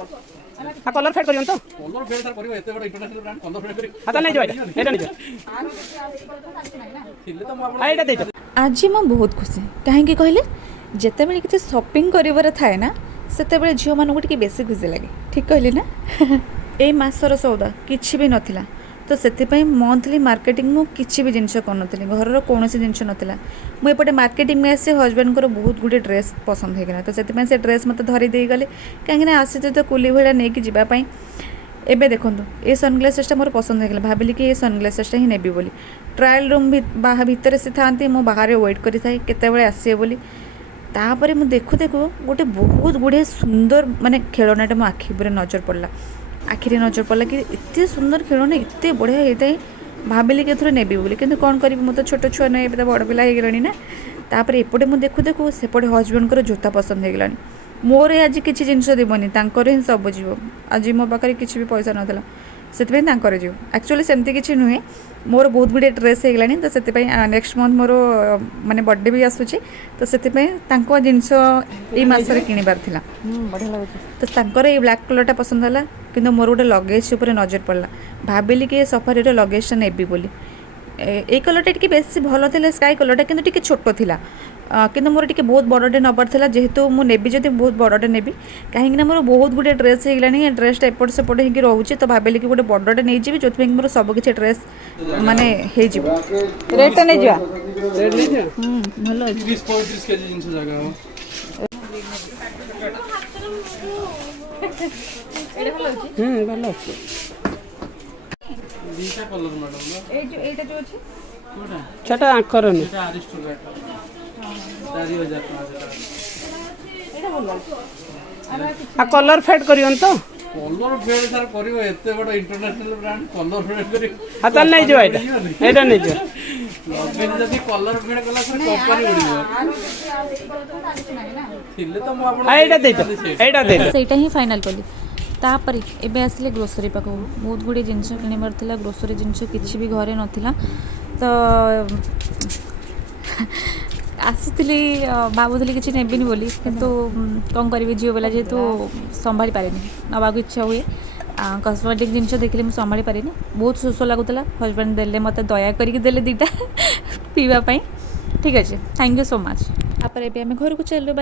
आ colour fade करियन तो colour fade sir करियो एते बड इंटरनेशनल ब्रांड कलर फेड करी हाता नहीं जो एटा नहीं जो थिले तो म आ एटा दे आज मैं बहुत खुशी कहीं कहले जिते बड़े किसी शॉपिंग कर थाए ना से झील मानक टे बेसी खुशी लगे ठीक कहली ना ए मासर सौदा किसी भी नथिला तो से मंथली मार्केटिंग मु किसी भी जिनस कर घर कौन जिनस नाला मुझे मार्केटिंग में आसे हजबैंड को बहुत गुटे ड्रेस पसंद होगा तो से ड्रेस मत धरी दे गले कहीं आसी तो कुली भाया नहीं कि जावाई एबे देखो ये सनग्लासेसटा मोर पसंद होगा भाविली कि ये सनग्लासेसटा ही नेबी बोली ट्रायल रूम भितर से था मो बाहर वेट करी थाए केते आसे बोली तापर मु देखु देखु गोटे बहुत गुड़े सुंदर माने खेलनाटे मो आखि पर नजर पड़ला आखिरी नजर पड़ला कि इतने सुंदर खेलना इतने बढ़िया होता है भाविली कि एथर नेबी बोली किंतु कौन करी मु तो छोट छुआ नहीं तो बड़ पिला हो गलानी ना तापर एपटे मु देखु देखु सेपटे हजबैंड को जोता पसंद हो गलानी मोर आज किसी जिनस देवनी तांकर ही सब जीव आज मो पाखे किसी भी पैसा नाला से जीव एक्चुअली सेमती किसी नुहे मोर बहुत गुड़े ड्रेस हो गलानी तो से नेक्स्ट मंथ मोर माने बर्थडे भी आसूची तो से जिनस ये मसरे किणवार था बढ़िया लागो तो तांकर ये ब्लैक कलरटा पसंद है किंतु मोर गोटे लगेज उपर नजर पड़ला भाविली कि सफारी लगेजटा नेबी बोली ए कलरटा टी बेसी भल था स्काई कलरटा किंतु टी छोट थिला किंतु मोर टी बहुत बड़े नबार था जेहेतु मुझे नेबी जब बहुत बड़े नेबी कहीं मोर बहुत गुटे ड्रेस हो गलानी ड्रेसटा एपट सेपट हो रोचे तो भाविली कि गोटे बड़े नहीं जी जो मोर सब किसी ड्रेस माने रेटा नहीं जा रेड नहीं जा भल 30 35 केजी जिंस जगह हो भल अछि दीटा कलर मैडम ए जो एटा जो अछि कोटा छोटा आंकर नहीं এটা আরিস্টোক্র্যাট 4000 টাকা एटा भल आ कलर फेड करियन तो कलर फेड सर करियो एते बड इंटरनेशनल ब्रांड कलर फेड करी हाता नहीं जो एटा नहीं जो लगे जदी कलर फेड कला सर कंपनी उड़ी थिले तो म आ एटा दे एटा दे सेटा ही फाइनल कली तापर एबे आसले ग्रोसरी पाक बहुत गुड़े जिनस किणवार था ग्रोसरी जिनस किसी भी घरे नाला तो आसी भावुली कि नेबिनी बोली किंतु कौन करी झील बेला जेहेतु संभाली पारे नवाक इच्छा हुए कस्मेटिक जिनस देखिले मुझे संभाली पारे बहुत शोष लगुला हजबैंड देले मत दया करके देले दीटा पीवाई ठीक अच्छे थैंक यू सो मच तापर एबे आम घर को चलू